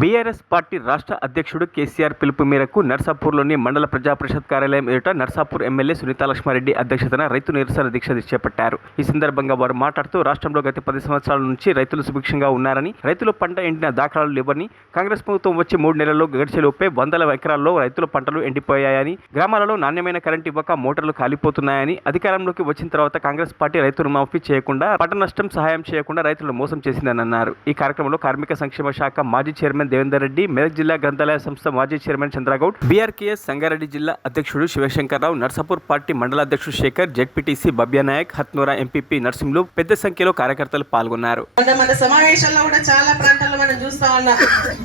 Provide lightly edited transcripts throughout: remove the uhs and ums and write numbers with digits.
BRS party రాష్ట్ర అధ్యక్షుడు కేసీఆర్ పిలుపు మేరకు నర్సాపూర్లోని మండల ప్రజా పరిషత్ కార్యాలయం ఎదుట నర్సాపూర్ ఎమ్మెల్యే సునీతా లక్ష్మారెడ్డి అధ్యక్షతన రైతు నిరసన దీక్ష చేపట్టారు. ఈ సందర్భంగా వారు మాట్లాడుతూ రాష్ట్రంలో గత 10 సంవత్సరాల నుంచి రైతులు సుభిక్షంగా ఉన్నారని, రైతుల పంట ఎండిన దాఖలాలు లేవని, కాంగ్రెస్ ప్రభుత్వం వచ్చి 3 నెలల్లో గడిచేలోపే వందల ఎకరాల్లో రైతుల పంటలు ఎండిపోయాయని, గ్రామాలలో నాణ్యమైన కరెంట్ ఇవ్వక మోటార్లు కాలిపోతున్నాయని, అధికారంలోకి వచ్చిన తర్వాత కాంగ్రెస్ పార్టీ రైతు రుణమాఫీ చేయకుండా, పంట నష్టం సహాయం చేయకుండా రైతులను మోసం చేసిందని అన్నారు. ఈ కార్యక్రమంలో కార్మిక సంక్షేమ శాఖ మాజీ చైర్మన్ దేవేందర్ రెడ్డి, మెదక్ జిల్లా గ్రంథాలయ సంస్థ మాజీ చైర్మన్ చంద్రగౌడ్, బీఆర్కేఎస్ సంగారెడ్డి జిల్లా అధ్యక్షుడు శివశంకర్రావు, నర్సాపూర్ పార్టీ మండల అధ్యక్షుడు శేఖర్, జెడ్పీటీసీ బబ్యానాయక్, హత్నూరా ఎంపీపీ నర్సింహులు పెద్ద సంఖ్యలో కార్యకర్తలు పాల్గొన్నారు. మన సమావేశంలో కూడా చాలా ప్రాంతాల్లో మనం చూస్తా ఉన్నాం.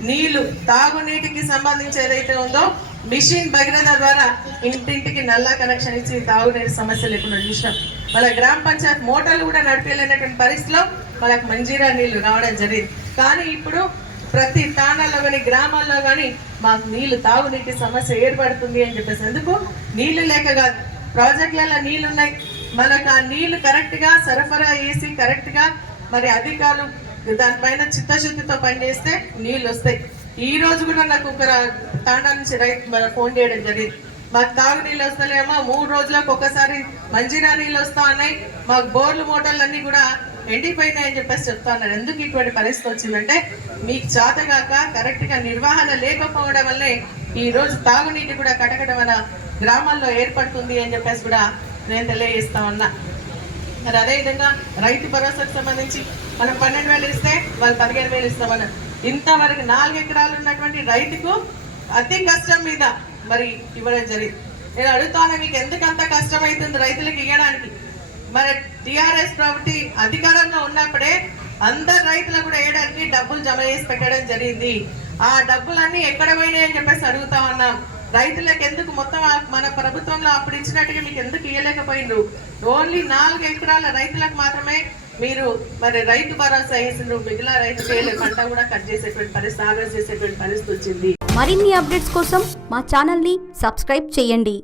నీళ్లు, తాగునీటికి సంబంధించి ఏదైతే ఉందో మిషన్ భగీరథ ద్వారా ఇంటింటికి నల్లా కనెక్షన్ ఇచ్చి తాగునీటి సమస్య లేకుండా చూసినాం. మన గ్రామ పంచాయత్ మోటార్లు కూడా నడిపేలేనటువంటి పరిస్థితిలో మనకు మంజీరా నీళ్లు రావడం జరిగింది. కానీ ఇప్పుడు ప్రతి తాండాల్లో కానీ గ్రామాల్లో కానీ మాకు నీళ్లు, తాగునీటి సమస్య ఏర్పడుతుంది అని చెప్పేసి, ఎందుకు నీళ్లు లేక కాదు, ప్రాజెక్టులలో నీళ్లు ఉన్నాయి, మనకు ఆ నీళ్లు కరెక్ట్గా సరఫరా చేసి కరెక్ట్గా మరి అధికారులు దానిపైన చిత్తశుద్ధితో పనిచేస్తే నీళ్ళు వస్తాయి. ఈ రోజు కూడా నాకు ఒక తాండా నుంచి రైతు ఫోన్ చేయడం జరిగింది, మాకు తాగునీళ్ళు వస్తలేమో, 3 రోజులకు ఒకసారి మంజీరా నీళ్ళు వస్తా ఉన్నాయి, మాకు బోర్లు మోటార్లు అన్నీ కూడా ఎండిపోయినాయి అని చెప్పేసి చెప్తా ఉన్నారు. ఎందుకు ఇటువంటి పరిస్థితి వచ్చిందంటే మీకు చేతగాక కరెక్ట్గా నిర్వహణ లేకపోవడం వల్లే ఈ రోజు తాగునీటి కూడా కటకట మన గ్రామాల్లో ఏర్పడుతుంది అని చెప్పేసి కూడా నేను తెలియజేస్తా ఉన్నా. మరి అదేవిధంగా రైతు భరోసాకు సంబంధించి మనం 12,000 ఇస్తే వాళ్ళు 15,000 ఇస్తామన్నారు. ఇంతవరకు 4 ఎకరాలు ఉన్నటువంటి రైతుకు అతి కష్టం మీద మరి ఇవ్వడం జరిగింది. నేను అడుగుతాను, మీకు ఎందుకంత కష్టమవుతుంది రైతులకు ఇవ్వడానికి? మరి టీఆర్ఎస్ ప్రభుత్వం అధికారంలో ఉన్నప్పుడే అందరు రైతులకు కూడా వేయడానికి డబ్బులు జమ చేసి పెట్టడం జరిగింది. ఆ డబ్బులన్నీ ఎక్కడ పోయినాయి అని చెప్పేసి అడుగుతా ఉన్నాం. రైతులకు ఎందుకు మొత్తం మన ప్రభుత్వంలో అప్పుడు ఇచ్చినట్టుగా మీకు ఎందుకు ఇవ్వలేకపోయిండ్రు? ఓన్లీ 4 ఎకరాల రైతులకు మాత్రమే మీరు మరి రైతు భరోసా వేసిండ్రు. మిగిలిన రైతు పంట కూడా కట్ చేసేటువంటి పరిస్థితి, హార్వెస్ట్ చేసేటువంటి పరిస్థితి వచ్చింది. మరిన్ని అప్డేట్స్ కోసం మా ఛానల్ ని సబ్స్క్రైబ్ చేయండి.